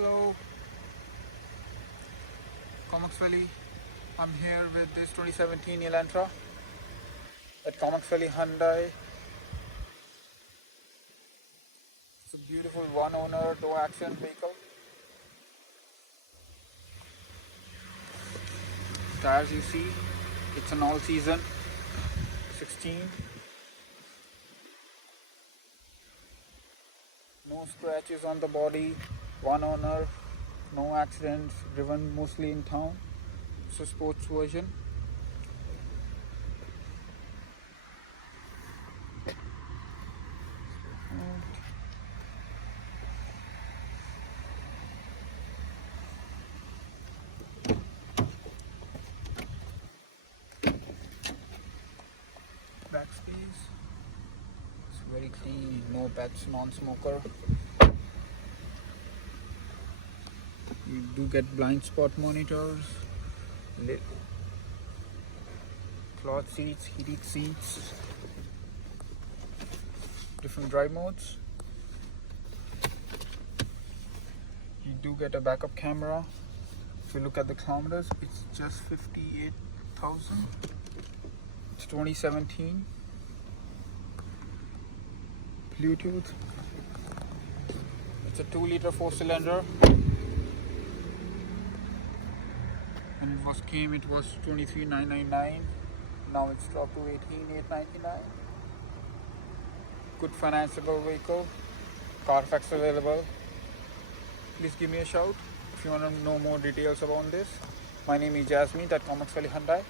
Hello, Comox Valley. I'm here with this 2017 Elantra at Comox Valley Hyundai. It's a beautiful one owner, no accident vehicle. Tires you see, it's an all season 16. No scratches on the body, one owner, no accidents, driven mostly in town. It's a sports version. Back space, it's very clean, no pets, non-smoker. You do get blind spot monitors, cloth seats, heated seats, different drive modes. You do get a backup camera. If you look at the kilometers, it's just 58,000. It's 2017. Bluetooth. It's a 2-liter 4-cylinder. When it came, it was 23,999. Now it's dropped to 18,899. Good financeable vehicle. CARFAX available. Please give me a shout if you want to know more details about this. My name is Jasmeet at Comox Valley Hyundai.